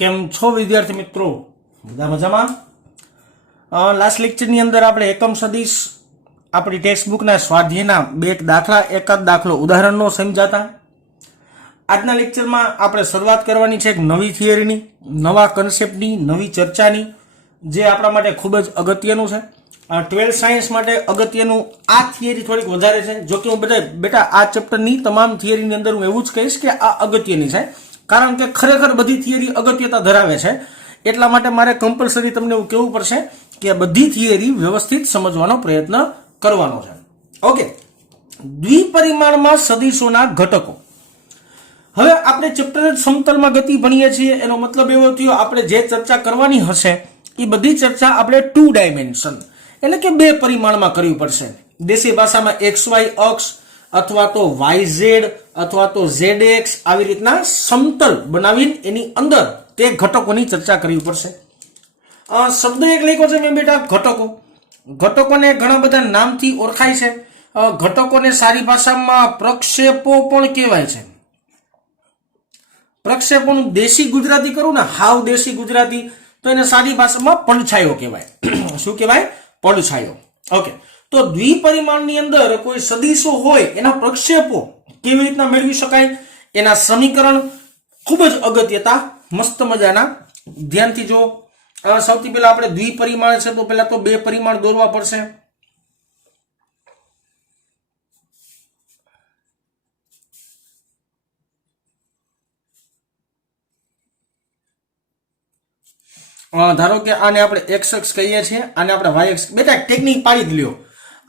કેમ છો વિદ્યાર્થી મિત્રો? બધા મજામાં? લાસ્ટ લેક્ચરની અંદર આપણે એકમ સદિશ આપણી ટેક્સ્ટબુકના સ્વાધ્યાયના બે દાખલા, એકાદ દાખલો ઉદાહરણનો સમજાતા. આજના લેક્ચરમાં આપણે શરૂઆત કરવાની છે એક નવી થિયરીની, નવા કન્સેપ્ટની, નવી ચર્ચાની, જે આપણા માટે ખૂબ જ અગત્યનું છે. 12th સાયન્સ માટે અગત્યનું આ થિયરી થોડીક વધારે છે. જો કે હું બેટા આ ચેપ્ટરની તમામ થિયરીની અંદર હું એવું જ કહીશ કે આ અગત્યની છે, કારણ કે ખરેખર બધી થિયરી અગત્યતા ધરાવે છે. એટલા માટે મારે કમ્પલસરી તમને એવું કહેવું પડશે કે બધી થિયરી વ્યવસ્થિત સમજવાનો પ્રયત્ન કરવાનો છે. ઓકે, દ્વિપરિમાણમાં સદિશોના ઘટકો. હવે આપણે ચેપ્ટર સમતલમાં ગતિ ભણીએ છીએ, એનો મતલબ એવો થયો આપણે જે ચર્ચા કરવાની હશે એ બધી ચર્ચા આપણે 2 ડાયમેન્શન એટલે કે 2 પરિમાણમાં કરવી પડશે. દેશી ભાષામાં XY અક્ષ અથવા તો YZ અથવા તો ZX આવી રીતના સમતલ બનાવીને એની અંદર તે ઘટકોની ચર્ચા કરવી પડશે. શબ્દ એક લખ્યો છે મેં બેટા, ઘટકો. ઘટકોને ઘણા બધા નામથી ઓળખાય છે. ઘટકોને સારી ભાષામાં પ્રક્ષેપો પણ કહેવાય છે. પ્રક્ષેપોનું દેશી ગુજરાતી કરું ને, હાવ દેશી ગુજરાતી, તો એને સારી ભાષામાં પડછાયો કહેવાય. શું કહેવાય? પડછાયો. ઓકે, તો દ્વિપરિમાણની અંદર કોઈ સદિશો હોય એના પ્રક્ષેપો કેવી રીતના મેળવી શકાય, એના સમીકરણ ખૂબ જ અગત્યતા, મસ્ત મજાના. ધ્યાનથી જો. સૌથી પહેલા આપણે દ્વિપરિમાણ છે તો પહેલા તો 2 પરિમાણ દોરવા પડશે. ધારો કે આને આપણે x અક્ષ કહીએ છીએ, આને આપણે y અક્ષ. બેટા ટેકનિક પાડી જ લ્યો.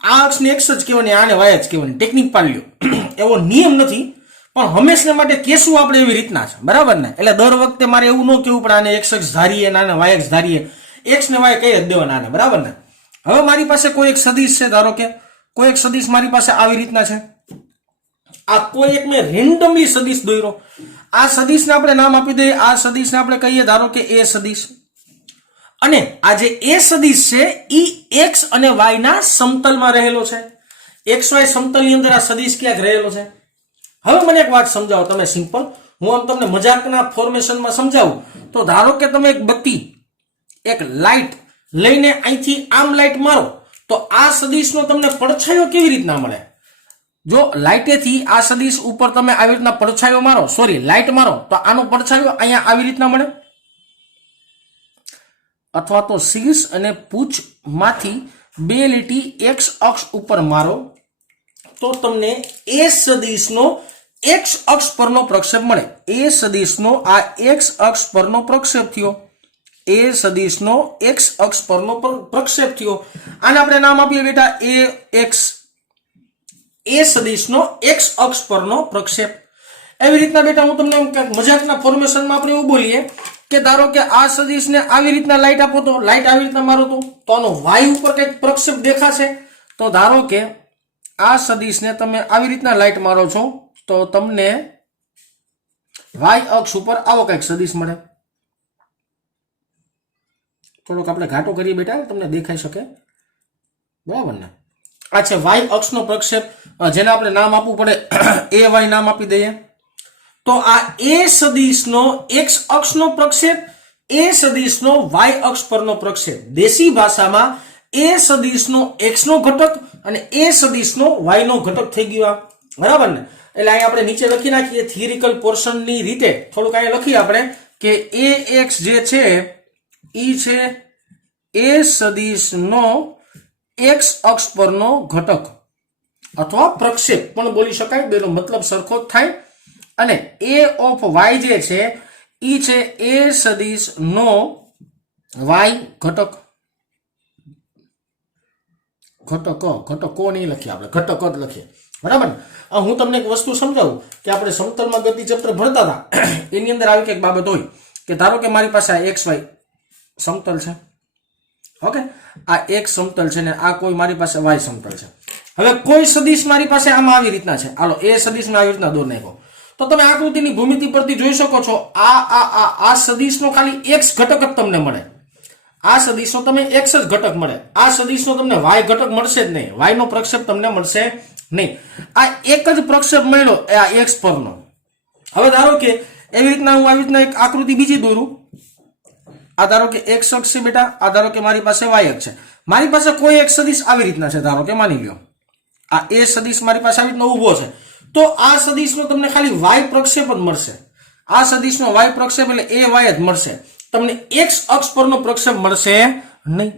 આ અક્ષને x જ કહેવાની, આને y જ કહેવાની. ટેકનિક પાડી લ્યો. એવો નિયમ નથી, પણ હંમેશા માટે કેશું આપણે એવી રીતના છે, બરાબર ને? એટલે દર વખતે મારે એવું ન કહેવું પડે આને x અક્ષ ધારીએ અને આને y અક્ષ ધારીએ. x ને y કહી જ દેવાના આને, બરાબર ને? હવે મારી પાસે કોઈ એક સદિશ છે, ધારો કે કોઈ એક સદિશ મારી પાસે આવી રીતના છે. આ કોઈ એક મેં રેન્ડમલી સદિશ દોર્યો. આ સદિશને આપણે નામ આપી દઈએ. આ સદિશને આપણે કહીએ ધારો કે a સદિશ. અને આ જે a સદિશ છે ઈ x અને y ના સમતલમાં રહેલો છે. XY સમતલની અંદર આ સદિશ ક્યાંક રહેલો છે. હવે મને એક વાત સમજાવો તમે, સિમ્પલ. હું આમ તમને મજાકના ફોર્મેશનમાં સમજાવું તો ધારો કે તમે એક બત્તી, એક લાઇટ લઈને અહીંથી આમ લાઇટ મારો તો આ સદિશનો તમને પડછાયો કેવી રીતના મળે? જો લાઇટેથી આ સદિશ ઉપર તમે આવી રીતના પડછાયો મારો, સોરી લાઇટ મારો, તો આનો પડછાયો અહીંયા આવી રીતના મળે. અથવા તો શીર્ષ અને પૂંછમાંથી 2 લીટી x અક્ષ ઉપર મારો તો તમને એ સદિશનો x અક્ષ પરનો પ્રક્ષેપ મળે. એ સદિશનો આ x અક્ષ પરનો પ્રક્ષેપ થયો. એ સદિશનો x અક્ષ પરનો પ્રક્ષેપ થયો. આને આપણે નામ આપીએ બેટા ax. એ સદિશનો x અક્ષ પરનો પ્રક્ષેપ. એવી રીતના બેટા હું તમને મજાકના ફોર્મેશનમાં આપણે એવું બોલીએ કે ધારો કે આ સદિશને આવી રીતના લાઈટ આપો તો લાઈટ આવી રીતના મારો તો આનો y ઉપર કંઈક પ્રક્ષેપ દેખાશે. તો ધારો કે આ સદિશને તમે આવી રીતના લાઈટ મારો છો તો તમને y અક્ષ ઉપર આવો કંઈક સદિશ મળે. થોડોક આપણે ઘાટો કરીએ બેટા, તમને દેખાઈ શકે, બરાબર ને? આ છે y અક્ષનો પ્રક્ષેપ, જેને આપણે નામ આપવું પડે ay નામ આપી દઈએ. તો આ એ સદિશનો x અક્ષનો પ્રક્ષેપ, એ સદિશનો y અક્ષ પરનો પ્રક્ષેપ. દેશી ભાષામાં એ સદિશનો x નો ઘટક અને એ સદિશનો y નો ઘટક થઈ ગયો, બરાબર ને? એટલે અહીં આપણે નીચે લખી નાખીએ થિયરિકલ પોર્શનની રીતે. થોડુંક અહીંયા લખીએ આપણે કે ax જે છે ઈ છે એ સદિશનો x અક્ષ પરનો ઘટક અથવા પ્રક્ષેપ પણ બોલી શકાય, બેનો મતલબ સરખો જ થાય. અને a ઓફ y જે છે ઈ છે એ સદિશનો y ઘટક. ઘટકો નહીં લખીએ આપણે, ઘટક જ લખીએ, બરાબર ને? હું તમને એક વસ્તુ સમજાવું કે આપણે સમતલમાં ગતિ ચેપ્ટર ભણતા હતા એની અંદર આવી કંઈક બાબત હોય કે ધારો કે મારી પાસે આ XY સમતલ છે. ઓકે, આ એક સમતલ છે ને આ કોઈ મારી પાસે y સમતલ છે. હવે કોઈ સદિશ મારી પાસે આમાં આવી રીતના છે. હાલો એ સદિશને આવી રીતના દોર નાખ્યો તો તમે આકૃતિની ભૂમિતિ પરથી જોઈ શકો છો આ સદિશનો ખાલી x ઘટક જ તમને મળે. આ સદિશનો તમે x જ ઘટક મળે. આ સદિશનો તમને y ઘટક મળશે જ નહીં. y નો પ્રક્ષેપ તમને મળશે નહીં. આ એક જ પ્રક્ષેપ મળ્યો આ x પરનો. હવે ધારો કે એવી રીતના હું આવી રીતના એક આકૃતિ બીજી દોરું આ ધારો કે x અક્ષ છે બેટા, આ ધારો કે મારી પાસે y અક્ષ છે. મારી પાસે કોઈ એક સદિશ આવી રીતના છે, ધારો કે માની લ્યો આ એ સદિશ મારી પાસે આવી રીતનો ઊભો છે, તો આ સદિશનો તમને ખાલી y પ્રક્ષેપ જ મળશે. આ સદિશનો y પ્રક્ષેપ એટલે એ y જ મળશે, તમને x અક્ષ પરનો પ્રક્ષેપ મળશે નહીં.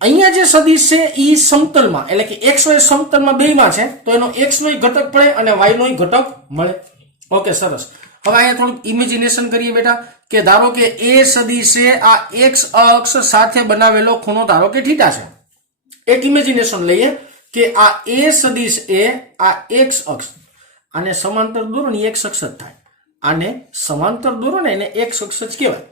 અહીંયા જે સદિશ છે એ સમતલમાં એટલે કે x y સમતલમાં બેયમાં છે, તો એનો x નો ઘટક પડે અને y નો ઘટક મળે. ઓકે, સરસ. હવે અહીંયા થોડુંક ઇમેજિનેશન કરીએ બેટા કે ધારો કે એ સદિશે આ x અક્ષ સાથે બનાવેલો ખૂણો ધારો કે θ છે. એક ઇમેજિનેશન લઈએ કે આ એ સદિશ એ આ x અક્ષ આને સમાંતર દોરો ને x અક્ષ જ થાય, આને સમાંતર દોરો ને એને x અક્ષ જ કહેવાય.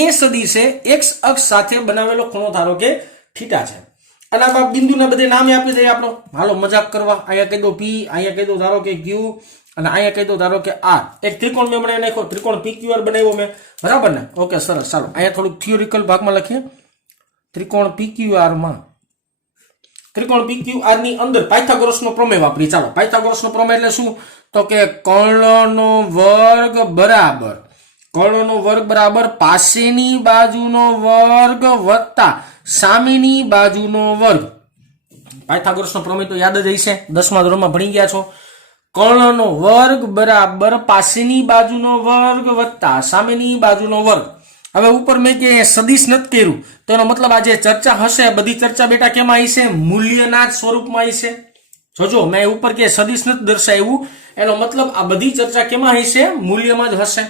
એ સદિશે x અક્ષ સાથે બનાવેલો ખૂણો ધારો કે θ છે, અને આ બિંદુના બધે નામે આપી દઈએ આપણો. હાલો મજાક કરવા, અહીંયા કહી દો p, અહીંયા કહી દો ધારો કે q, અને અહીંયા કહી દો ધારો કે r. એક ત્રિકોણ મેં બનાવી નાખ્યો, ત્રિકોણ PQR બનાવ્યો મેં, બરાબર ને? ઓકે, સરસ. ચાલો અહીંયા થોડુંક થિયોરિકલ ભાગમાં લખીએ. ત્રિકોણ PQR માં ત્રિકોણ PQR ની અંદર પાયથાગોરસનો પ્રમેય વાપરીએ. ચાલો, પાયથાગોરસનો પ્રમેય એટલે શું? તો કે કર્ણનો વર્ગ બરાબર પાસેની બાજુનો વર્ગ વત્તા સામેની બાજુનો વર્ગ. પાયથાગોરસનો પ્રમેય તો યાદ જ હશે, 10મા ધોરણમાં ભણી ગયા છો. કર્ણનો વર્ગ બરાબર પાસેની બાજુનો વર્ગ વત્તા સામેની બાજુનો વર્ગ. હવે ઉપર મેં કે સદિશ નથી કર્યું, તો એનો મતલબ આ જે ચર્ચા હશે બધી ચર્ચા બેટા કેમાં હશે? મૂલ્યના જ સ્વરૂપમાં હશે. જોજો મેં ઉપર કે સદિશ નથી દર્શાવ્યું, એનો મતલબ આ બધી ચર્ચા કેમાં હશે? મૂલ્યમાં જ હશે.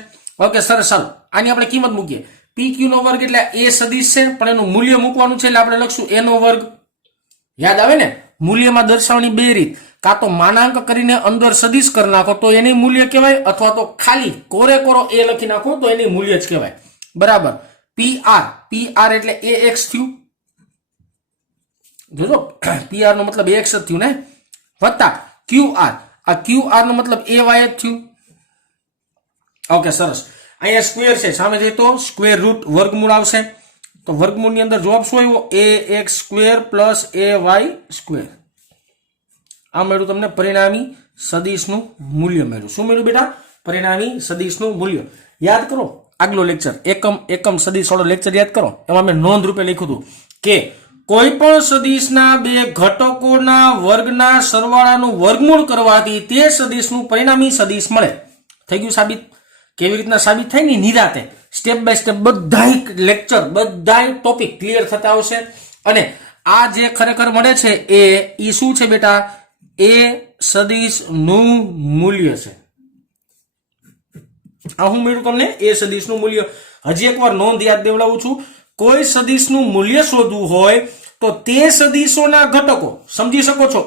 ઓકે, સરસ. ચાલો આની આપણે કિંમત મૂકીએ. PQ નો વર્ગ એટલે એ સદિશ છે, પણ એનું મૂલ્ય મૂકવાનું છે એટલે આપણે લખશું a નો વર્ગ. યાદ આવે ને? મૂલ્યમાં દર્શાવવાની બે રીત, કાં તો માનાંક કરીને અંદર સદિશ કરી નાખો તો એની મૂલ્ય કહેવાય, અથવા તો ખાલી કોરે કોરો એ લખી નાખો તો એની મૂલ્ય જ કહેવાય. બરાબર. PR એટલે ax થયું. જોજો PR નો મતલબ ax જ થયું ને, વત્તા QR, આ QR નો મતલબ ay જ થયું. ઓકે, સરસ. અહીંયા સ્ક્વેર છે, સામે જઈએ તો સ્ક્વેર રૂટ વર્ગમૂળ આવશે, તો વર્ગમૂળની અંદર જવાબ શું આવ્યો? ax square plus ay square. આ મળ્યું તમને પરિણામી સદિશનું મૂલ્ય મળ્યું. શું મળ્યું બેટા? પરિણામી સદિશનું મૂલ્ય. યાદ કરો આગલો લેક્ચર, એકમ સદિશ વાળો લેક્ચર યાદ કરો, એમાં મેં નોંધ રૂપે લખ્યું હતું કે કોઈ પણ સદિશના બે ઘટકોના વર્ગના સરવાળાનું વર્ગમૂળ કરવાથી તે સદિશનું પરિણામી સદિશ મળે. થઈ ગયું સાબિત? કેવી રીતના સાબિત થાય ને નિરાતે સ્ટેપ બાય સ્ટેપ બધાય લેક્ચર બધાય ટોપિક ક્લિયર થતા આવશે. અને આ જે ખરેખર મળે છે એ શું છે બેટા? એ સદિશ નું મૂલ્ય છે. આ હું મળ્યું તમને? એ સદિશ નું મૂલ્ય. હજી એકવાર નોંધ યાદ દેવડાવું છું, કોઈ સદિશ નું મૂલ્ય શોધવું હોય તો તે સદિશોના ઘટકો સમજી શકો છો.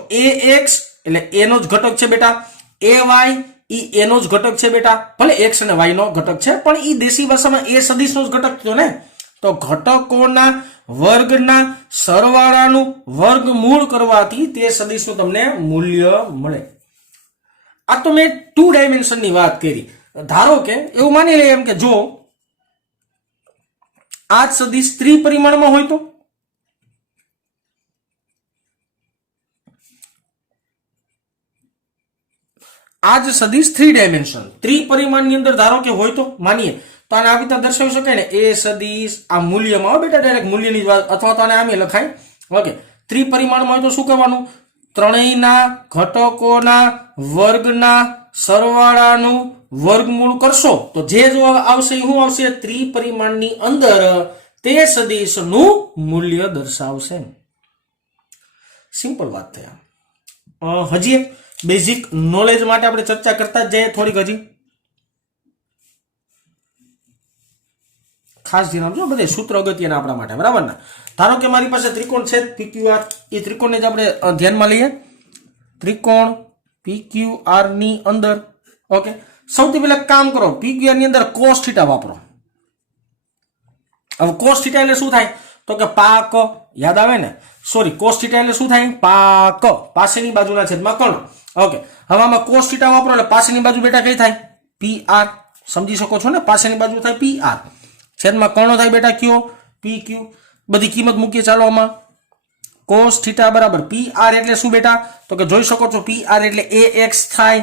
ax એટલે a નો જ ઘટક છે બેટા, ay ઈ એનો જ ઘટક છે બેટા, ભલે x અને y નો ઘટક છે પણ ઈ દેશી ભાષામાં એ સદિશનો જ ઘટક થયો ને. તો ઘટકોના વર્ગના સરવાળાનું વર્ગમૂળ કરવાથી તે સદિશનું તમને મૂલ્ય મળે. આ તો મેં 2 ડાયમેન્શનની વાત કરી. ધારો કે એવું માની લઈએ એમ કે જો આ જ સદિશ ત્રિપરિમાણમાં હોય તો आज सदिश 3 डायमेंशन त्रिपरिमाणની અંદર ધારો કે હોય તો માનીએ તો આને આવી રીતે દર્શાવી શકાય ને એ સદિશ આ મૂલ્યમાં બેટા ડાયરેક્ટ મૂલ્યની વાત, અથવા તો આને આમે લખાય. ઓકે, ત્રિપરિમાણમાં હોય તો શું કરવાનું? ત્રણેયના ઘટકોના વર્ગના સરવાળાનું વર્ગમૂળ કરશો તો જે જવાબ આવશે એ શું આવશે? ત્રિપરિમાણની અંદર તે સદિશનું મૂલ્ય દર્શાવશે. સિમ્પલ વાત થઈ. હજી એક બેઝિક નોલેજ માટે આપણે ચર્ચા કરતા જ જઈએ થોડીક. હજી ખાસ ધ્યાન આપજો, બધે સૂત્ર અગત્યના આપણા માટે, બરાબર ને? ધારો કે મારી પાસે ત્રિકોણ છે PQR, એ ત્રિકોણને જ આપણે ધ્યાનમાં લઈએ. ત્રિકોણ PQR ની અંદર ઓકે, સૌથી પહેલા કામ કરો, PQR ની અંદર cos θ વાપરો. હવે cos θ એટલે શું થાય? તો કે પાક, યાદ આવે ને? સોરી, cos θ એટલે શું થાય? પાક, પાસેની બાજુના છેદમાં કર્ણ. ઓકે, હવે આમાં cos θ વાપરો એટલે પાસેની બાજુ બેટા કઈ થાય? PR. સમજી શકો છો ને? પાસેની બાજુ થાય PR, છેદમાં કર્ણ થાય બેટા કયો? PQ. બધી કિંમત મૂકીએ ચાલો આમાં. cos θ બરાબર PR એટલે શું બેટા? તો કે જોઈ શકો છો PR એટલે AX થાય,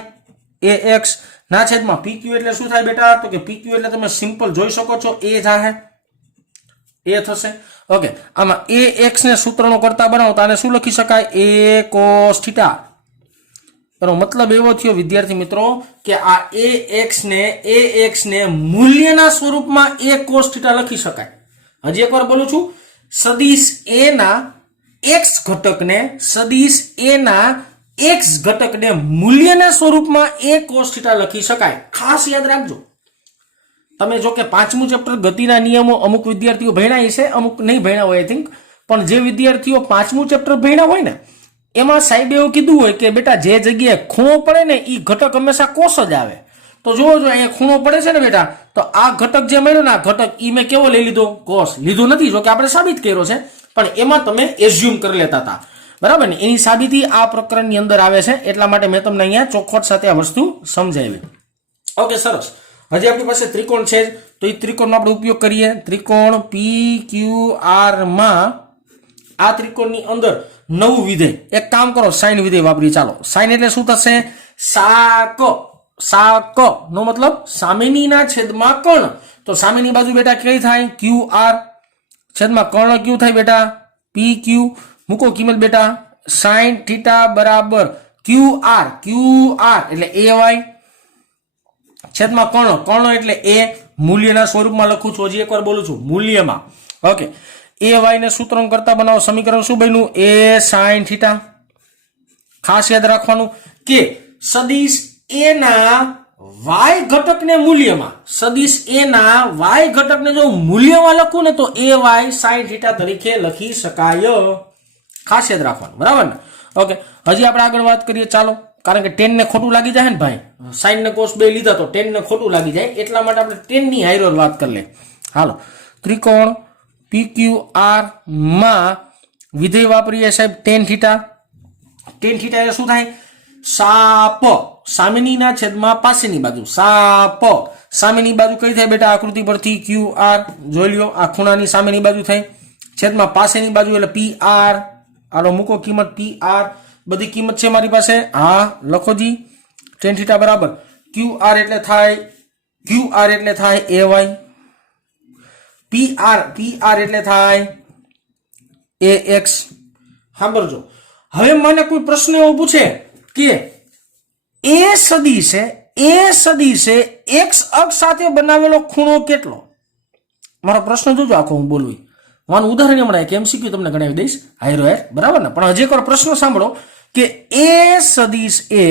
AX ના છેદમાં PQ એટલે શું થાય બેટા? તો કે PQ એટલે તમે સિમ્પલ જોઈ શકો છો A થાય. એ થશે. ઓકે, આમાં એ એક્સ ને સૂત્રનો કરતા બનાવો તો આને શું લખી શકાય? એ કોસ થીટા. એનો મતલબ એવો થયો વિદ્યાર્થી મિત્રો કે આ એ એક્સ ને મૂલ્યના સ્વરૂપમાં એ કોસ થીટા લખી શકાય. હજી એકવાર બોલું છું, સદિશ એ ના એક્સ ઘટકને સદિશ એ ના એક્સ ઘટકને મૂલ્યના સ્વરૂપમાં એ કોસ થીટા લખી શકાય. ખાસ યાદ રાખજો. તમે જો કે 5મું ચેપ્ટર ગતિના નિયમો અમુક વિદ્યાર્થીઓ ભણ્યા છે, અમુક નહીં ભણ્યા હોય આઈ થિંક, પણ જે વિદ્યાર્થીઓ 5મું ચેપ્ટર ભણ્યા હોય ને એમાં સાહેબે એવું કીધું હોય કે બેટા જે જગ્યાએ ખૂણો પડે ને એ ઘટક હંમેશા કોસ જ આવે. તો જોવો જો અહીંયા ખૂણો પડે છે ને બેટા, તો આ ઘટક જે મળ્યો ને આ ઘટક ઈ મેં કેવો લઈ લીધો? કોસ લીધો નથી, જો કે આપણે સાબિત કર્યો છે, પણ એમાં તમે એઝ્યુમ કરી લેતા હતા, બરાબર ને? એની સાબિતી આ પ્રકરણની અંદર આવે છે, એટલા માટે મેં તમને અહીંયા ચોખવટ સાથે આ વસ્તુ સમજાવી. ઓકે, સરસ. હજી આપણી પાસે ત્રિકોણ છે, તો એ ત્રિકોણનો આપણે ઉપયોગ કરીએ. ત્રિકોણ PQR માં આ ત્રિકોણની અંદર નવું વિધેય, એક કામ કરો, સાઇન વિધેય વાપરી. ચાલો, સાઇન એટલે શું થશે? સાક. સાક નો મતલબ સામેનીના છેદમાં કર્ણ. તો સામેની બાજુ બેટા કઈ થાય? QR છેદમાં કર્ણ ક્યુ થાય બેટા? PQ. મૂકો કિંમત બેટા. સાઇન થીટા બરાબર QR. QR એટલે AY છેદમાં કર્ણ. કર્ણ એટલે એ મૂલ્યના સ્વરૂપમાં લખું છું. હજી એકવાર બોલું છું, મૂલ્યમાં. ઓકે, AY ને સૂત્ર કરતા બનાવો. સમીકરણ શું બન્યું? A sin theta. ખાસ યાદ રાખવાનું કે સદિશ એ ના y ઘટકને મૂલ્યમાં, સદિશ એ ના y ઘટકને જો મૂલ્યમાં લખું ને તો AY sin થીટા તરીકે લખી શકાય. ખાસ યાદ રાખવાનું, બરાબર ને? ઓકે, હજી આપણે આગળ વાત કરીએ. ચાલો, કારણ કે 10 ને ખોટું લાગી જાય ને ભાઈ, સાઇન ને કોસ બે લીધા તો 10 ને ખોટું લાગી જાય, એટલા માટે આપણે 10 ની હાઈરો વાત કરી લે. હાલો, ત્રિકોણ PQR માં વિધેય વાપરીએ સાહેબ tan થીટા. tan થીટા એટલે શું થાય? સાપ. સામેનીના છેદમાં પાસેની બાજુ. સાપ. સામેની બાજુ કઈ થાય બેટા? આકૃતિ પરથી QR જોઈ લ્યો, આ ખૂણાની સામેની બાજુ થાય, છેદમાં પાસેની બાજુ એટલે PR. હાલો, મૂકો કિંમત PR. બધી કિંમત છે મારી પાસે. હા, લખો જી. tan થીટા બરાબર QR એટલે થાય AY. PR એટલે થાય AX. સાંભળજો, હવે મને કોઈ પ્રશ્ન એવો પૂછે કે એ સદિશે X અક્ષ સાથે બનાવેલો ખૂણો કેટલો? મારો પ્રશ્ન જોજો આખો હું બોલું. મારું ઉદાહરણ હમણાં એક MCQ તમને ગણાવી દઈશ, હાયરો યાર, બરાબર ને? પણ હજી એક વાર પ્રશ્ન સાંભળો કે એ સદિશ એ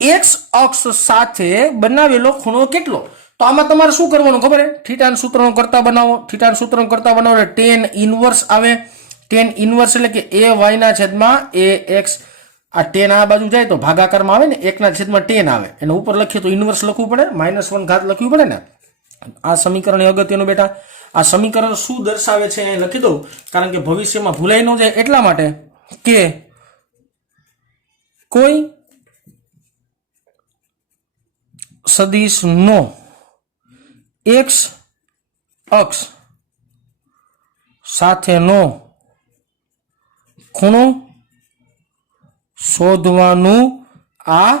X અક્ષ સાથે બનાવેલો ખૂણો કેટલો? તો આમાં તમારે શું કરવાનું ખબર? થીટાના સૂત્રનો કરતા બનાવો. થીટાના સૂત્રનો કરતા બનાવો એટલે tan ઇન્વર્સ આવે. tan ઇન્વર્સ એટલે કે AY ના છેદમાં AX. આ tan આ બાજુ જાય તો ભાગાકારમાં આવે ને, 1 ના છેદમાં tan આવે, એને ઉપર લખીએ તો ઇન્વર્સ લખવું પડે, -1 ઘાત લખવી પડે ને. આ સમીકરણ અગત્યનું બેટા. આ સમીકરણ શું દર્શાવે છે એ લખી દઉં, કારણ કે ભવિષ્યમાં ભૂલાઈ ન જાય એટલા માટે કે કોઈ સદિશનો X અક્ષ સાથેનો ખૂણો શોધવાનું આ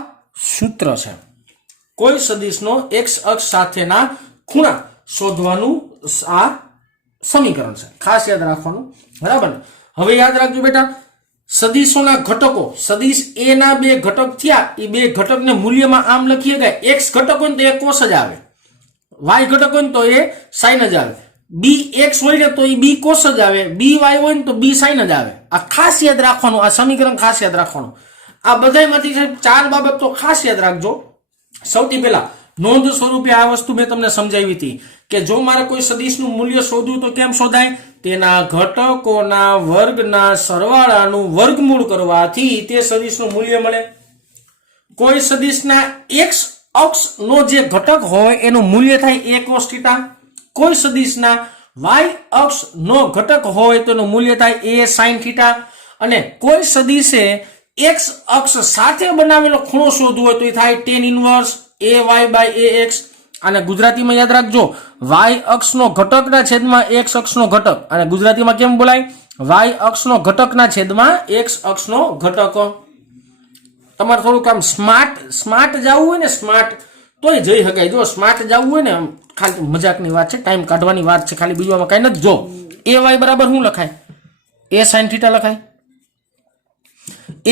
સૂત્ર છે. કોઈ સદિશનો X અક્ષ સાથેના ખૂણા શોધવાનું આ સમીકરણ છે. ખાસ યાદ રાખવાનું, બરાબર ને? હવે યાદ રાખજો બેટા, સદિશોના ઘટકો, સદિશ એ ના બે ઘટક થયા, એ બે ઘટકને મૂલ્યમાં આમ લખીએ કે X ઘટક હોય તો એ કોસ જ આવે, y ઘટક હોય તો એ sin જ આવે, bx હોય ને તો એ b cos જ આવે, by હોય ને તો b sin જ આવે. આ ખાસ યાદ રાખવાનું, આ સમીકરણ ખાસ યાદ રાખવાનું. આ બધામાંથી સાહેબ 4 બાબત તો ખાસ યાદ રાખજો. સૌથી પહેલા નોંધ સ્વરૂપે આ વસ્તુ મેં તમને સમજાવી હતી કે જો મારે કોઈ સદિશનું મૂલ્ય શોધવું તો કેમ શોધાય? તેના ઘટકોના વર્ગના સરવાળાનું વર્ગમૂળ કરવાથી તે સદિશનું મૂલ્ય મળે. કોઈ સદિશના x અક્ષ નો જે ઘટક હોય એનું મૂલ્ય થાય a cos θ. કોઈ સદિશના y અક્ષ નો ઘટક હોય તો એનું મૂલ્ય થાય a sin θ. અને કોઈ સદિશે x અક્ષ સાથે બનાવેલો ખૂણો શોધવો હોય તો એ થાય tan ઇન્વર્સ AY/AX. અને ગુજરાતીમાં યાદ રાખજો, y અક્ષનો ઘટકના છેદમાં x અક્ષનો ઘટક. અને ગુજરાતીમાં કેમ બોલાય? y અક્ષનો ઘટકના છેદમાં x અક્ષનો ઘટક. તમારે થોડું કામ સ્માર્ટ જવું હોય ને, સ્માર્ટ તોય જઈ શકાય. જો સ્માર્ટ જવું હોય ને, ખાલી મજાકની વાત છે, ટાઈમ કાઢવાની વાત છે, ખાલી બીજું આમાં કાંઈ નથી. જો એ વાય બરાબર શું લખાય? એ સાઇન થીટા લખાય.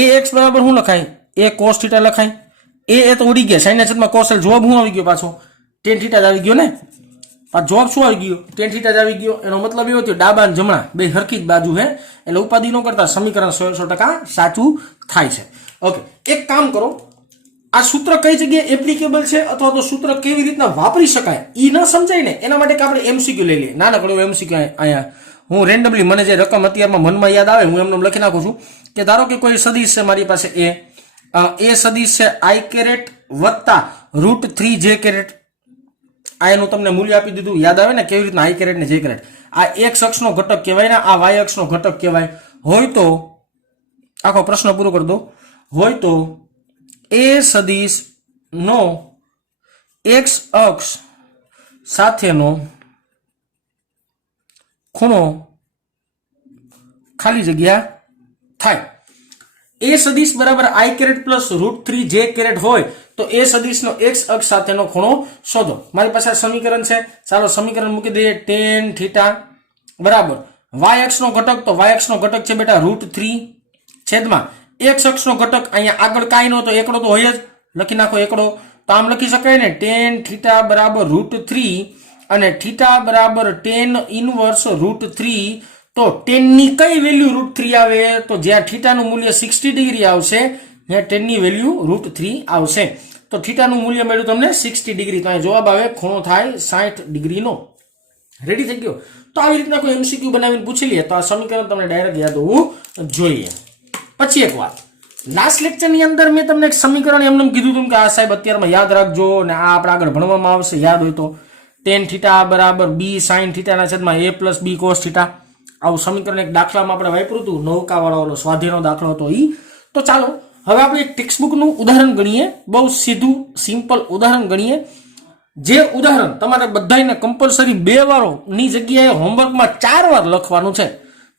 એ એક્સ બરાબર શું લખાય? એ કોસ થીટા લખાય. એ તો ઉડી ગયા, સાઇન ના છેદમાં કોસ. જવાબ શું આવી ગયો પાછો? ટેન થીટા જ આવી ગયો ને. જવાબ શું આવી ગયો? ટેન થીટા જ આવી ગયો. એનો મતલબ એવો થયો ડાબા અને જમણા બે હરખી જ બાજુ હે, એટલે ઉપાધિ ન કરતા સમીકરણ 100% સાચું થાય છે. ઓકે, એક કામ કરો, આ સૂત્ર કઈ જગ્યાએ એપ્લિકેબલ છે અથવા તો સૂત્ર કેવી રીતના વાપરી શકાય એ ન સમજાય ને, એના માટે આપણે એમસીક્યુ લઈ લઈએ. નાનકડું એમસીક્યુ અહીંયા હું રેન્ડમલી મને જે રકમ અત્યારમાં મનમાં યાદ આવે હું એમને લખી નાખું છું કે ધારો કે કોઈ સદિશ છે મારી પાસે એ સદિશ છે આઈ કેરેટ વત્તા √3j કેરેટ. આ એનું તમને મૂલ્ય આપી દીધું, યાદ આવે ને કેવી રીતના આઈ કેરેટ ને જે કેરેટ. આ એક્સ અક્ષનો ઘટક કહેવાય ને, આ વાય અક્ષનો ઘટક કહેવાય. હોય તો આખો પ્રશ્ન પૂરો કરી દો. હોય તો એ સદિશ નો એક્સ અક્ષ સાથેનો ખૂણો ખાલી જગ્યા થાય. એ સદિશ બરાબર આઈ કેરેટ પ્લસ √3j હોય તો એ સદિશનો એક્સ અક્ષ સાથેનો ખૂણો શોધો. મારી પાસે સમીકરણ છે, ચાલો સમીકરણ મૂકી દઈએ. ટેન થીટા બરાબર વાય અક્ષનો ઘટક, તો વાય અક્ષનો ઘટક છે બેટા √3 છેદમાં એક્સ અક્ષનો ઘટક. અહીંયા આગળ કાંઈ નહોતો, એકડો તો હોય જ, લખી નાખો એકડો. તો આમ લખી શકાય ને, ટેન થીટા બરાબર √3 અને થીટા બરાબર ટેન ઇનવર્સ √3. તો ટેન ની કઈ વેલ્યુ √3 આવે? તો જ્યાં થીટાનું મૂલ્ય 60 ડિગ્રી આવશે ત્યાં ટેન ની વેલ્યુ √3 આવશે. તો થીટાનું મૂલ્ય મળ્યું તમને 60 ડિગ્રી. તો અહીં જવાબ આવે ખૂણો થાય 60 ડિગ્રીનો. રેડી થઈ ગયો? તો આવી રીતના કોઈ એમસીક્યુ બનાવીને પૂછી લઈએ તો આ સમીકરણ તમને ડાયરેક્ટ યાદ હોવું જોઈએ. પછી એક વાત, લાસ્ટ લેક્ચરની અંદર મેં તમને એક સમીકરણ એમને કીધું હતું કે આ સાહેબ અત્યારમાં યાદ રાખજો ને આ આપણે આગળ ભણવામાં આવશે, યાદ હોય તો. ટેન થીટા બરાબર બી સાઇન થીટાના છેદમાં a plus b cos theta. આવું સમીકરણ એક દાખલામાં આપણે વાપર્યું હતું, નૌકાવાળો ઓલો સ્વાધ્યાયનો દાખલો હતો ઈ. તો ચાલો હવે આપણે એક ટેક્સ્ટબુકનું ઉદાહરણ ગણીએ, બહુ સીધું સિમ્પલ ઉદાહરણ ગણીએ. જે ઉદાહરણ તમારે બધાને કમ્પલસરી 2 વારોની જગ્યાએ હોમવર્કમાં 4 વાર લખવાનું છે.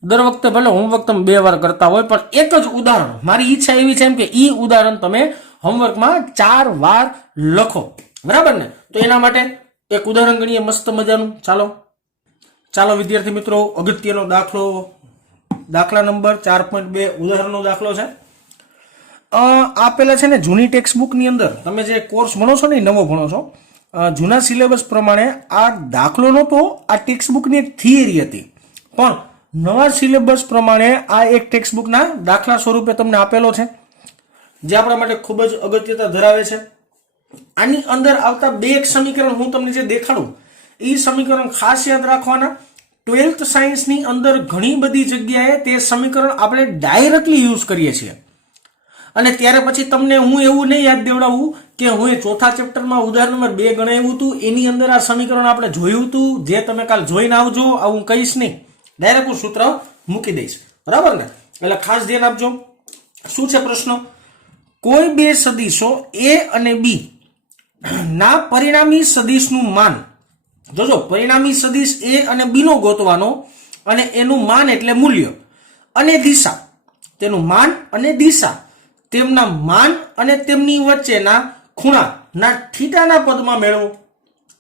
દર વખતે ભલે હોમવર્ક તમે 2 વાર કરતા હોય પણ એક જ ઉદાહરણ, મારી ઈચ્છા એવી છે એમ કે ઈ ઉદાહરણ તમે હોમવર્કમાં 4 વાર લખો, બરાબર ને? તો એના માટે એક ઉદાહરણ ગણીએ મસ્ત મજાનું. ચાલો વિદ્યાર્થી મિત્રો, અગત્યનો દાખલો, દાખલા નંબર 4.2 ઉદાહરણનો દાખલો છે. આપેલા છે ને જૂની ટેક્સ્ટ બુકની અંદર તમે જે કોર્સ ભણો છો ને નવો ભણો છો, જૂના સિલેબસ પ્રમાણે આ દાખલો નહોતો, આ ટેક્સ્ટ બુકની એક થિયરી હતી. પણ નવા સિલેબસ પ્રમાણે આ એક ટેક્સ્ટ બુકના દાખલા સ્વરૂપે તમને આપેલો છે, જે આપણા માટે ખૂબ જ અગત્યતા ધરાવે છે. આની અંદર આવતા 2 સમીકરણ હું તમને જે દેખાડું એ સમીકરણ ખાસ યાદ રાખવાના. 12th સાયન્સની અંદર ઘણી બધી જગ્યાએ તે સમીકરણ આપણે ડાયરેક્ટલી યુઝ કરીએ છીએ. અને ત્યારે પછી તમને હું એવું નહીં યાદ દેવડાવું કે હું ચોથા ચેપ્ટરમાં ઉદાહરણ નંબર 2 ગણાવ્યું હતું, એની અંદર આ સમીકરણ આપણે જોયું હતું, જે તમે કાલ જોઈને આવજો, આવું કહીશ નહીં, ડાયરેક્ટ હું સૂત્ર મૂકી દઈશ, બરાબર ને? એટલે ખાસ ધ્યાન આપજો. શું છે પ્રશ્ન? કોઈ 2 સદિશો a અને b ના પરિણામી સદિશનું માન, જોજો પરિણામી સદિશ a અને b નો ગોતવાનો, અને એનું માન એટલે મૂલ્ય અને દિશા, તેનું માન અને દિશા, તેમના માન અને તેમની વચ્ચેના ખૂણાના થીટાના પદમાં મેળવો.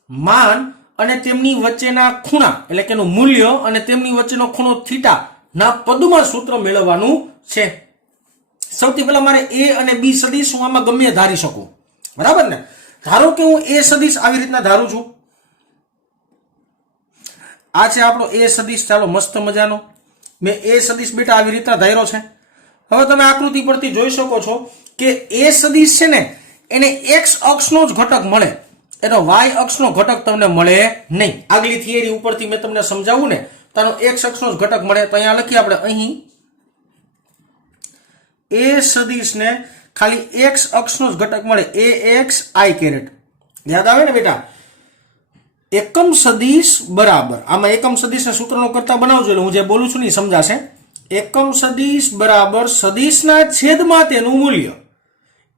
માન અને તેમની વચ્ચેના ખૂણા એટલે કે એનું મૂલ્ય અને તેમની વચ્ચેનો ખૂણો થીટાના પદમાં સૂત્ર મેળવવાનું છે. સૌથી પહેલા મારે a અને b સદિશ હું આમાં ગમે ધારી શકું, બરાબર ને? ધારો કે હું a સદિશ આવી રીતના ધારું છું, આ છે આપણો a સદિશ. ચાલો મસ્ત મજાનો મેં a સદિશ બેટા આવી રીતના ધાર્યો છે. હવે તમે આકૃતિ પરથી જોઈ શકો છો કે a સદિશ છે ને એને x અક્ષનો જ ઘટક મળે, એનો y અક્ષનો ઘટક તમને મળે નહીં. આગલી થિયરી ઉપરથી મેં તમને સમજાવું ને, તાનો x અક્ષનો જ ઘટક મળે. તો અહીંયા લખીએ આપણે, અહીં a સદિશને ખાલી x અક્ષનો જ ઘટક મળે, ax i કેરેટ. યાદ આવે ને બેટા? એકમ સદિશ બરાબર, આમાં એકમ સદિશના સૂત્રનો કરતા બનાવજો એટલે હું જે બોલું છું ને સમજાશે. એકમ સદિશ બરાબર સદિશના છેદમાં તેનું મૂલ્ય.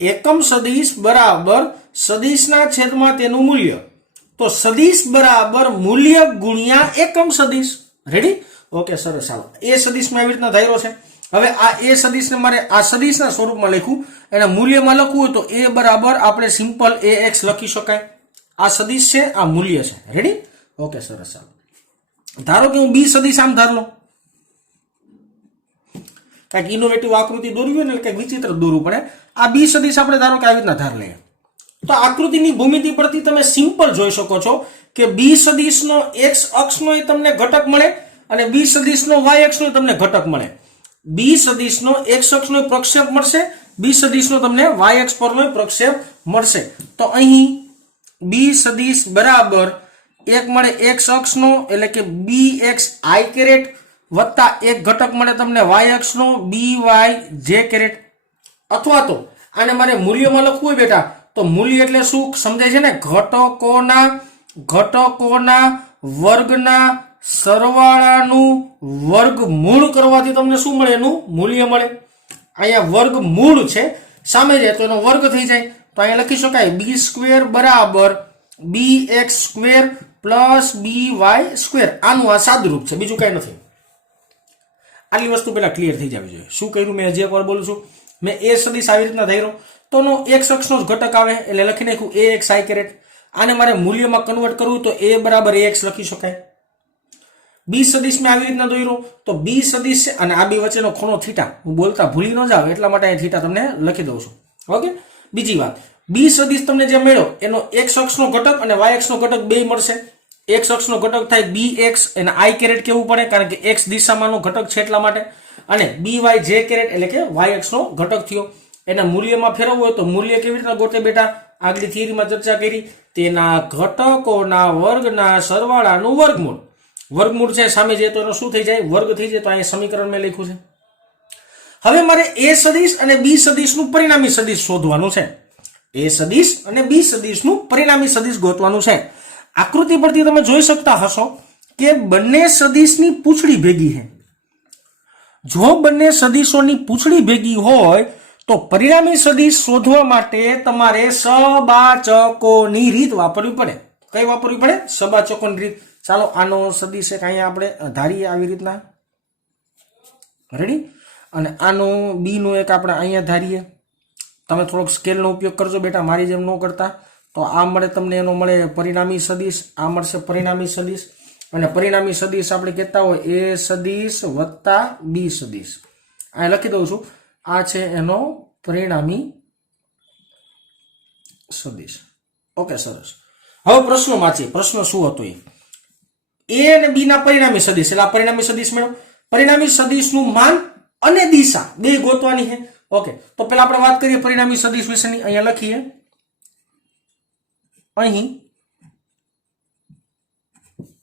એકમ સદિશ બરાબર સદિશના છેદમાં તેનું મૂલ્ય. તો સદિશ બરાબર મૂલ્ય ગુણ્યા એકમ સદિશ. રેડી? ઓકે, સરસ. ચાલો એ સદિશમાં એવી રીતના ધાર્યો છે. હવે આ એ સદિશને મારે આ સદિશના સ્વરૂપમાં લખ્યું, એના મૂલ્યમાં લખવું હોય તો a બરાબર આપણે સિમ્પલ ax લખી શકાય. આ સદિશ છે, આ મૂલ્ય છે. રેડી? ઓકે, સરસ. ચાલો ધારો કે હું બી સદિશ આમ ધાર લો, કંઈક ઇનોવેટિવ આકૃતિ દોરવી હોય ને કંઈક વિચિત્ર દોરવું પડે. આ બી સદિશ આપણે ધારો કે આવી રીતના ધાર લઈએ, તો આકૃતિની ભૂમિતિ પરથી તમે સિમ્પલ જોઈ શકો છો કે બી સદિશનો એક્સ અક્ષનો તમને ઘટક મળે અને બી સદિશનો વાય અક્ષનો તમને ઘટક મળે. બી સદિશનો એક્સ અક્ષનો પ્રક્ષેપ મળશે, બી સદિશનો તમને વાય અક્ષ પરનો પ્રક્ષેપ મળશે. તો અહીં બી સદિશ બરાબર એક મળે એક્સ અક્ષનો એટલે કે બી એક્સ આઈ કેરેટ વત્તા એક ઘટક મળે તમને વાય અક્ષનો બી વાય જે કેરેટ. અથવા તો આને મારે મૂલ્યમાં લખવું હોય બેટા, તો મૂલ્ય એટલે શું સમજાય છે ને? ઘટકોના વર્ગના સરવાળાનું વર્ગમૂળ કરવાથી તમને શું મળે? એનું મૂલ્ય મળે. અહીંયા વર્ગમૂળ છે, સામે જાય તો એનો વર્ગ થઈ જાય. તો અહીંયા લખી શકાય બી સ્ક્વેર બરાબર બી x square plus B Y square. આનું આ સાદુરૂપ છે, બીજું કઈ નથી. આટલી વસ્તુ પેલા ક્લિયર થઈ જવી જોઈએ. શું કર્યું મેં? હજી એકવાર બોલું છું. મેં એ સદિશ આવી રીતના ધાર્યો તો નો એક્સ અક્ષનો જ ઘટક આવે એટલે લખી નાખ્યું એ એક્સ આઈ કેરેટ. આને મારે મૂલ્યમાં કન્વર્ટ કરવું તો એ બરાબર એ એક્સ લખી શકાય. બી સદિશ મેં આવી રીતના દોર્યો તો બી સદિશ અને આ બી વચ્ચેનો ખૂણો થીટા, હું બોલતા ભૂલી ન જાવ એટલા માટે અહીં થીટા તમને લખી દઉં છું. ઓકે. બીજી વાત, બી સદિશ તમને જે મળ્યો એનો એક્સ અક્ષનો ઘટક અને વાય અક્ષનો ઘટક બે મળશે. એક્સ અક્ષનો ઘટક થાય બી એક્સ એને આઈ કેરેટ કેવું પડે કારણ કે એક્સ દિશામાંનો ઘટક છે એટલા માટે. અને બી વાય જે કેરેટ એટલે કે વાય અક્ષનો ઘટક થયો. એના મૂલ્યમાં ફેરવવું હોય તો મૂલ્ય કેવી રીતના ગોતે બેટા? આગલી થિયરીમાં ચર્ચા કરી, તેના ઘટકોના વર્ગના સરવાળાનું વર્ગમૂળ. વર્ગમૂળ છે, સામે જાય તો એનો શું થઈ જાય? વર્ગ થઈ જાય. તો અહીંયા સમીકરણ મેં લખ્યું છે. હવે મારે એ સદિશ અને બી સદિશનું પરિણામી સદિશ શોધવાનું છે. એ સદિશ અને બી સદિશનું પરિણામી સદિશ ગોતવાનું છે. આકૃતિ પરથી તમે જોઈ શકતા હશો કે બંને સદિશની પૂંછડી ભેગી છે. જો બંને સદિશોની પૂંછડી ભેગી હોય તો પરિણામી સદિશ શોધવા માટે તમારે સબાચકોની રીત વાપરવી પડે. કઈ વાપરવી પડે? સબાચકોની રીત. ચાલો આનો સદિશ એક અહીંયા આપણે ધારીએ આવી રીતના. રેડી? અને આનો બી નો એક આપણે અહીંયા ધારીએ. તમે થોડોક સ્કેલનો ઉપયોગ કરજો બેટા, મારી જેમ ન કરતા. તો આ મળે તમને, એનો મળે પરિણામી સદિશ, આ મળશે પરિણામી સદિશ. અને પરિણામી સદિશ આપણે કહેતા હોય એ સદિશ વત્તા બી સદિશ. આ લખી દઉં છું, આ છે એનો પરિણામી સદિશ. ઓકે, સરસ. હવે પ્રશ્નો વાંચીએ. પ્રશ્ન શું હતો? એ અને બી ના પરિણામી સદિશ એટલે આ પરિણામી સદિશ મેળવો. પરિણામી સદિશનું માન અને દિશા બે ગોતવાની છે. ઓકે, તો પેલા આપણે વાત કરીએ પરિણામી સદિશ વિશેની. અહીંયા લખીએ, અહીં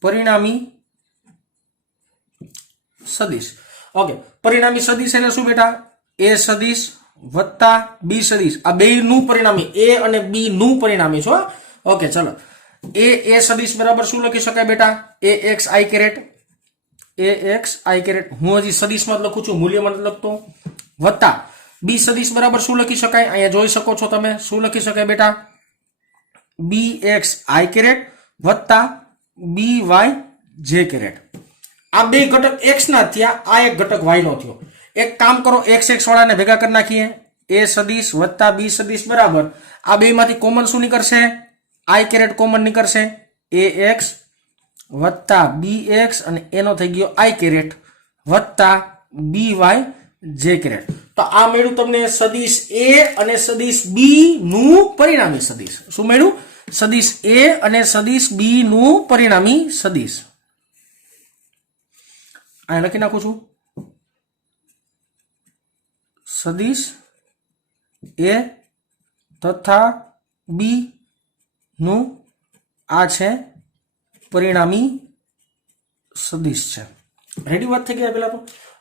પરિણામી સદિશ. ઓકે, પરિણામી સદિશ એટલે શું બેટા? એ સદિશ વત્તા બી સદિશ. આ બે નું પરિણામી, એ અને બી નું પરિણામી છો. ઓકે, ચલો. એ સદિશ બરાબર શું લખી શકાય બેટા? એ એક્સ આઈ કેરેટ. એ એક્સ આઈ કેરેટ હું હજી સદિશમાં જ લખું છું, મૂલ્યમાં નથી લખતો. વત્તા બી સદિશ બરાબર શું લખી શકાય? અહીંયા જોઈ શકો છો તમે. શું લખી શકાય બેટા? બી એક્સ આઈ કેરેટ વત્તા બી વાય જે કેરેટ. આ બે ઘટક એક્સ ના થયા, આ એક ઘટક વાય નો થયો. એક કામ કરો, એક્સ એક્સ વાળાને ભેગા કરી નાખીએ. એ સદિશ વત્તા બી સદિશ બરાબર આ બે માંથી કોમન શું નીકળશે? આઈ કેરેટ કોમન નીકળશે. એ એક્સ વત્તા બી એક્સ અને એનો થઈ ગયો આઈ કેરેટ વત્તા બી વાય જે કેરેટ. તો આ મળ્યું તમને સદિશ એ અને સદિશ બી નું પરિણામી સદિશ. શું મળ્યું? સદિશ એ અને સદિશ બી નું પરિણામી સદિશ. આ લખી નાખું છું, સદિશ એ તથા બી નું આ છે પરિણામી સદિશ છે. રેડી? વાત થઈ ગયા પેલા તો.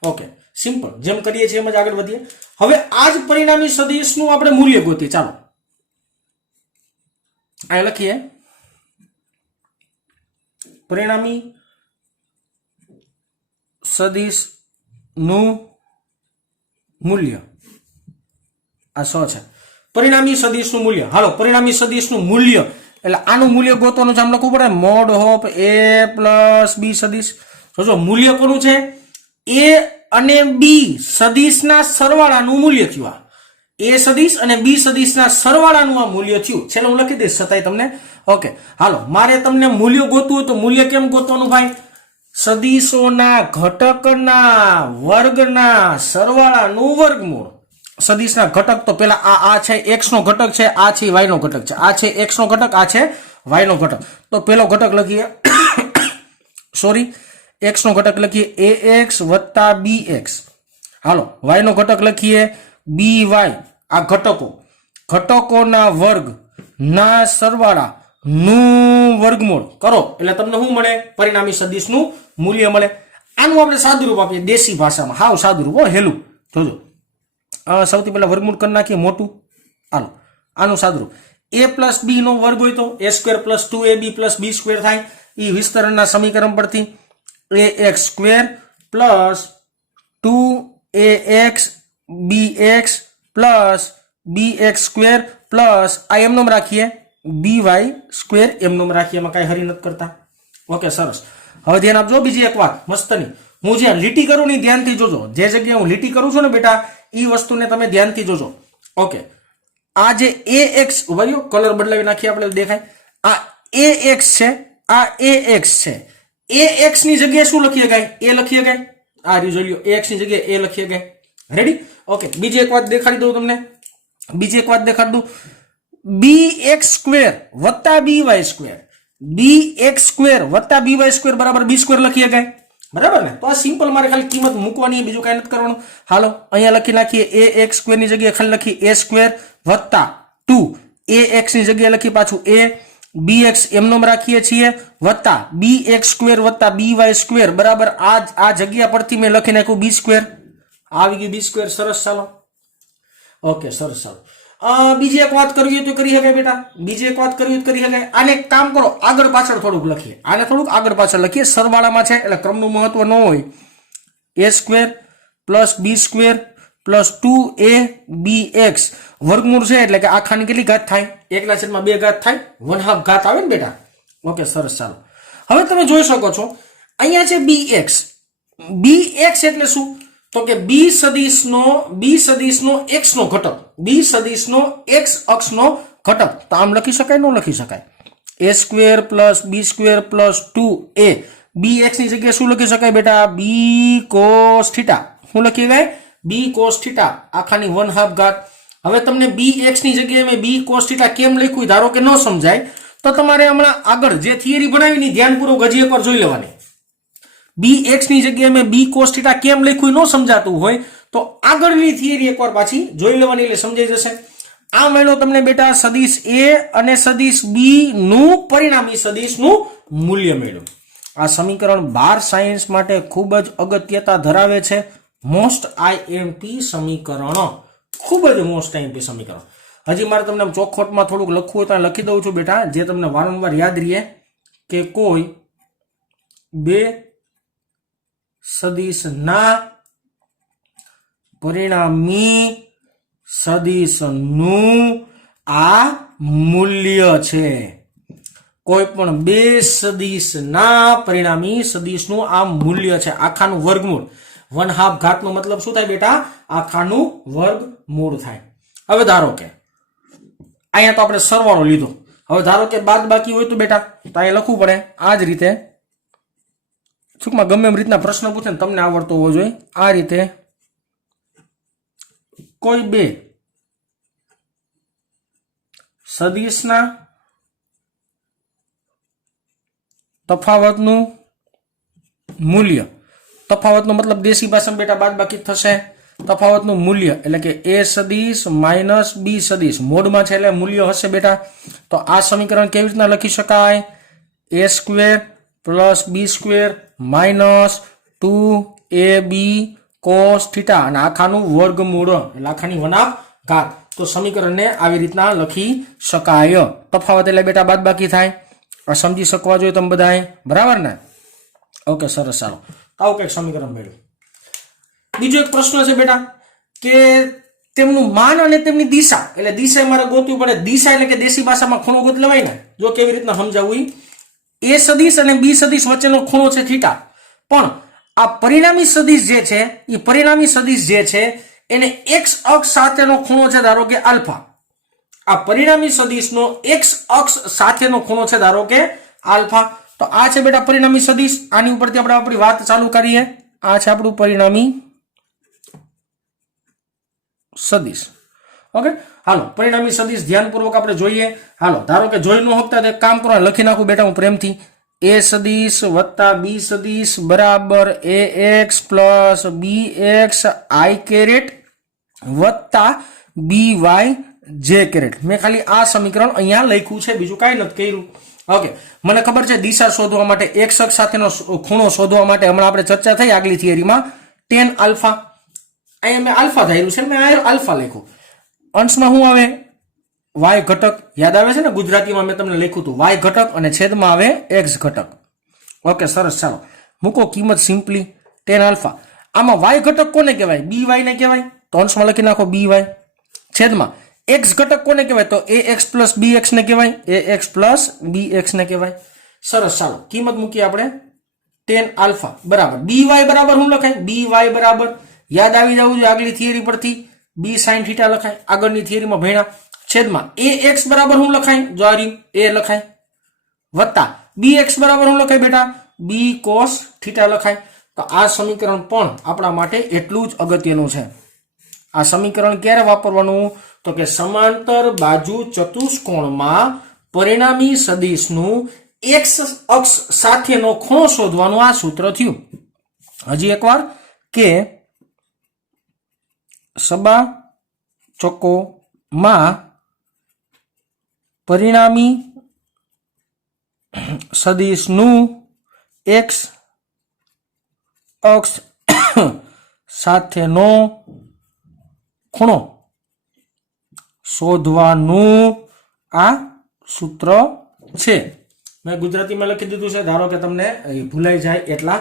Okay, simple. જેમ કરીએ છીએ એમ જ આગળ વધીએ. હવે આ જ પરિણામી સદિશનું આપણે મૂલ્ય ગોતીએ. ચાલો આ લખીએ, પરિણામી સદિશ નું મૂલ્ય આ 100 છે. પરિણામી સદિશનું મૂલ્ય. હાલો, પરિણામી સદિશનું મૂલ્ય એટલે આનું મૂલ્ય ગોતવાનું છે. આમ લખવું પડે મોડ ઓફ એ પ્લસ બી સદિશ. જો મૂલ્ય કોનું છે? એ અને બી સદિશના સરવાળાનું મૂલ્ય થયું. એ સદિશ અને બી સદિશના સરવાળાનું આ મૂલ્ય થયું. છેલ્લે હું લખી દઈશ છતાંય તમને. ઓકે, હાલો, મારે તમને મૂલ્ય ગોતવું હોય તો મૂલ્ય કેમ ગોતવાનું ભાઈ? સદિશોના ઘટકના વર્ગના સરવાળાનું વર્ગમૂળ. સદિશના ઘટક તો પેલા આ છે x નો ઘટક છે, આ છે y નો ઘટક છે, આ છે x નો ઘટક, આ છે y નો ઘટક. તો પેલો ઘટક લખીએ સોરી x નો ઘટક લખીએ ax વત્તા bx. હાલો, y નો ઘટક લખીએ by. આ ઘટકોના વર્ગ ના સરવાળા નું વર્ગમૂળ કરો એટલે તમને શું મળે? પરિણામી સદિશનું મૂલ્ય મળે. આનું આપણે સાદુરૂપ આપીએ દેશી ભાષામાં, હાવ સાદુરૂપ, હેલું. જોજો, સૌથી પહેલા વર્ગમૂળ કરી નાખીએ મોટું. હાલો, આનું સાદુરૂપ a પ્લસ b નો વર્ગ હોય તો a square plus 2ab plus b square થાય. એ વિસ્તરણના સમીકરણ પરથી ax square plus 2ax bx plus bx square plus આ એમનો રાખીએ by સ્ક્વેર એમનો રાખીએ, એમાં કઈ હરી નથી કરતા. ઓકે, સરસ. હવે ધ્યાન આપજો બીજી એક વાત મસ્તની. હું જ્યાં લીટી કરું ને ધ્યાનથી જોજો. જે જગ્યાએ હું લીટી કરું છું ને બેટા, એ વસ્તુને તમે ધ્યાનથી જોજો. ઓકે, આ જે ax ઉભર્યો, કલર બદલાવી નાખીએ આપણે, દેખાય. આ ax છે, આ ax છે. ax ની જગ્યાએ શું લખી શકાય? a લખી શકાય. આ રીઝોલ્યો ax ની જગ્યાએ a લખી શકાય. રેડી? ઓકે, બીજી એક વાત દેખાડી દઉં તમને. bx સ્ક્વેર વત્તા by સ્ક્વેર, bx સ્ક્વેર વત્તા by સ્ક્વેર બરાબર b સ્ક્વેર લખી શકાય. બરાબર ને? તો આ સિમ્પલ મારે ખાલી કિંમત મૂકવાની, બીજું કઈ નથી કરવાનું. હાલો, અહીંયા લખી નાખીએ ax સ્ક્વેર ની જગ્યાએ ખાલી લખી a સ્ક્વેર વત્તા 2 ax ની જગ્યાએ લખી પાછું a, bx એમનો રાખીએ છીએ વત્તા bx સ્ક્વેર વત્તા by સ્ક્વેર બરાબર આ જગ્યા પરથી મેં લખી નાખ્યું b સ્ક્વેર. આવી ગયું b સ્ક્વેર. સરસ, ચાલો. ઓકે, સરસ, ચાલો. બીજી એક વાત કરવી હોય તો કરી શકાય બેટા. બીજી એક વાત કરવી હોય તો કરી શકાય. આને એક કામ કરો, આગળ પાછળ થોડુંક લખીએ. આને થોડુંક આગળ પાછળ લખીએ. સરવાળામાં છે એટલે ક્રમનું મહત્વ ન હોય. a square plus b square plus 2abx વર્ગમૂળ છે એટલે કે આખાની કેટલી ઘાત થાય? 1/2 ઘાત થાય, 1/2 ઘાત આવે ને બેટા. ઓકે, સરસ, ચાલો. હવે તમે જોઈ શકો છો અહીંયા છે bx. bx એટલે શું? તો કે b સદિશનો x નો ઘટક, b સદિશનો x અક્ષનો ઘટક. તો આમ લખી શકાય? ન લખી શકાય? a square plus b square plus 2a. bx ની જગ્યાએ શું લખી શકાય બેટા? b cos theta. શું લખી શકાય? b cos થીટા આખાની 1/2 ઘાત. હવે તમને bx ની જગ્યાએ મેં b cos થીટા કેમ લખ્યું ધારો કે ન સમજાય તો તમારે હમણાં આગળ જે થિયરી બનાવીની ધ્યાનપૂર્વક હજી એકવાર જોઈ લેવાની. bx ની જગ્યાએ મેં b cos થીટા કેમ લખ્યું ન સમજાતું હોય તો આગળની થિયરી એકવાર પાછી જોઈ લેવાની એટલે સમજાઈ જશે. આ મળ્યો તમને બેટા સદિશ a અને સદિશ b નું પરિણામી સદિશનું મૂલ્ય મળ્યું. આ સમીકરણ 12 સાયન્સ માટે ખૂબ જ અગત્યતા ધરાવે છે. મોસ્ટ IMP સમીકરણ, ખૂબ જ મોસ્ટ IMP સમીકરણ. હજી મારે તમને ચોખવટમાં થોડુંક લખવું હોય તો લખી દઉં છું બેટા, જે તમને વારંવાર યાદ રહે કે કોઈ બે સદિશના પરિણામી સદિશનું આ મૂલ્ય છે. કોઈ પણ બે સદિશના પરિણામી સદિશનું આ મૂલ્ય છે. આખાનું વર્ગમૂળ. 1/2 ઘાત નો મતલબ શું થાય બેટા? આખાનું વર્ગમૂળ થાય. હવે ધારો કે અહીંયા તો આપણે સરવાળો લીધો. હવે ધારો કે બાદ બાકી હોય તો બેટા તો અહીંયા લખવું પડે આ જ રીતે. ટૂંકમાં ગમે એમ રીતના પ્રશ્ન પૂછે ને તમને આવડતો હોવો જોઈએ. આ રીતે કોઈ બે સદિશના તફાવતનું મૂલ્ય. તફાવતનો મતલબ દેશી ભાષામાં બેટા બાદ બાકી થશે. તફાવતનું મૂલ્ય એટલે કે a સદિશ માઇનસ b સદિશ મોડમાં છે એટલે મૂલ્ય હશે બેટા. તો આ સમીકરણ કેવી રીતના લખી શકાય? a square plus b square minus 2ab cos theta અને આખાનું વર્ગમૂળ એટલે આખાની 1/2 ઘાત. તો સમીકરણને આવી રીતના લખી શકાય. તફાવત એટલે બેટા બાદ બાકી થાય. સમજી શકવા જોઈએ તમે બધા, બરાબર ને? ઓકે, સરસ, ચાલો. આવું કંઈક સમીકરણ મેળવ્યું. બીજો એક પ્રશ્ન છે બેટા કે તેમનું માન અને તેમની દિશા, એટલે દિશા મારે ગોતવી પડે. દિશા એટલે કે દેશી ભાષામાં ખૂણો ગોત લેવાય ને. જો કેવી રીતના સમજાવવું, a સદિશ અને b સદિશ વચ્ચેનો ખૂણો છે થીટા. પણ આ પરિણામી સદિશ જે છે એ પરિણામી સદિશ જે છે એને એક્સ અક્ષ સાથેનો ખૂણો છે ધારો કે આલ્ફા. આ પરિણામી સદિશનો એક્સ અક્ષ સાથેનો ખૂણો છે ધારો કે આલ્ફા. તો આ છે બેટા પરિણામી સદિશ. આની ઉપરથી આપણે આપણી વાત ચાલુ કરીએ. આ છે આપણું પરિણામી સદિશ. ઓકે, હાલો પરિણામી સદિશ ધ્યાનપૂર્વક આપણે જોઈએ. હાલો ધારો કે જોઈ ન શકતા તો એક કામ કરો, લખી નાખું બેટા હું પ્રેમથી. એ સદિશ વત્તા બી સદિશ બરાબર એ એક્સ પ્લસ બી એક્સ આઈ કેરેટ વત્તા બી વાય જે કેરેટ. મેં ખાલી આ સમીકરણ અહીંયા લખ્યું છે, બીજું કાંઈ નથી કર્યું. ઓકે, મને ખબર છે દિશા શોધવા માટે, એક્સ અક્ષ સાથેનો ખૂણો શોધવા માટે હમણાં આપણે ચર્ચા થઈ આગલી થિયરીમાં tan આલ્ફા. અહીંયા મેં આલ્ફા ધાર્યું છે, મેં આલ્ફા લખ્યું. અંશમાં શું આવે? વાય ઘટક. યાદ આવે છે ને, ગુજરાતીમાં મેં તમને લખ્યું હતું વાય ઘટક અને છેદમાં આવે એક્સ ઘટક. ઓકે સરસ, ચાલો મૂકો કિંમત સિમ્પલી tan આલ્ફા. આમાં વાય ઘટક કોને કહેવાય? બી વાય ને કહેવાય. તો અંશમાં લખી નાખો બી વાય છેદમાં એક્સ ઘટક કોને કહેવાય? તો એ એક્સ પ્લસ બી એક્સ ને કહેવાય. એ એક્સ પ્લસ બી એક્સ ને કહેવાય. સરસ, ચાલો કિંમત મૂકીએ આપણે tan આલ્ફા બરાબર બી વાય બરાબર શું લખાય? બી વાય બરાબર યાદ આવી જવું જોઈએ આગલી થિયરી પરથી, બી સાઇન થીટા લખાય આગળની થિયરીમાં ભણ્યા. છેદમાં એ એક્સ બરાબર શું લખાય? જોરી એ લખાય વત્તા બી એક્સ બરાબર શું લખાય બેટા? બી કોસ થીટા લખાય. તો આ સમીકરણ પણ આપણા માટે એટલું જ અગત્યનું છે. આ સમીકરણ ક્યારે વાપરવાનું? તો કે સમાંતર બાજુ ચતુષ્કોણમાં પરિણામી સદિશનું એક્સ અક્ષ સાથેનો ખૂણો શોધવાનું આ સૂત્ર થયું. હજી એકવાર કે સબા ચોકોમાં પરિણામી સદિશનું એક્સ અક્ષ સાથેનો ખૂણો શોધવાનું આ સૂત્ર છે. મેં ગુજરાતીમાં લખી દીધું છે, ધારો કે તમને ભૂલાઈ જાય એટલા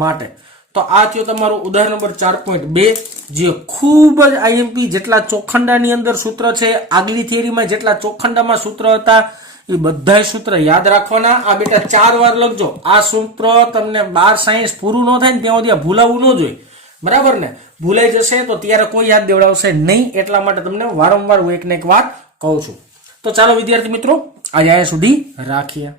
માટે. તો આ થયો તમારું ઉદાહરણ નંબર 4.2, જે ખૂબ જ આઈએમપી જેટલા ચોખંડાની અંદર સૂત્ર છે, આગલી થિયરીમાં જેટલા ચોખંડામાં સૂત્ર હતા એ બધા સૂત્ર યાદ રાખવાના. આ બેટા 4 વાર લખજો. આ સૂત્ર તમને 12 સાયન્સ પૂરું ન થાય ને ત્યાં સુધી ભૂલાવવું ન જોઈએ, બરાબર ને? ભૂલાઈ જશે તો ત્યારે કોઈ યાદ દેવડાવશે નહીં, એટલા માટે તમને વારંવાર હું એક ને એક વાત કહું છું. તો ચાલો વિદ્યાર્થી મિત્રો આજે અહીંયા સુધી રાખીએ.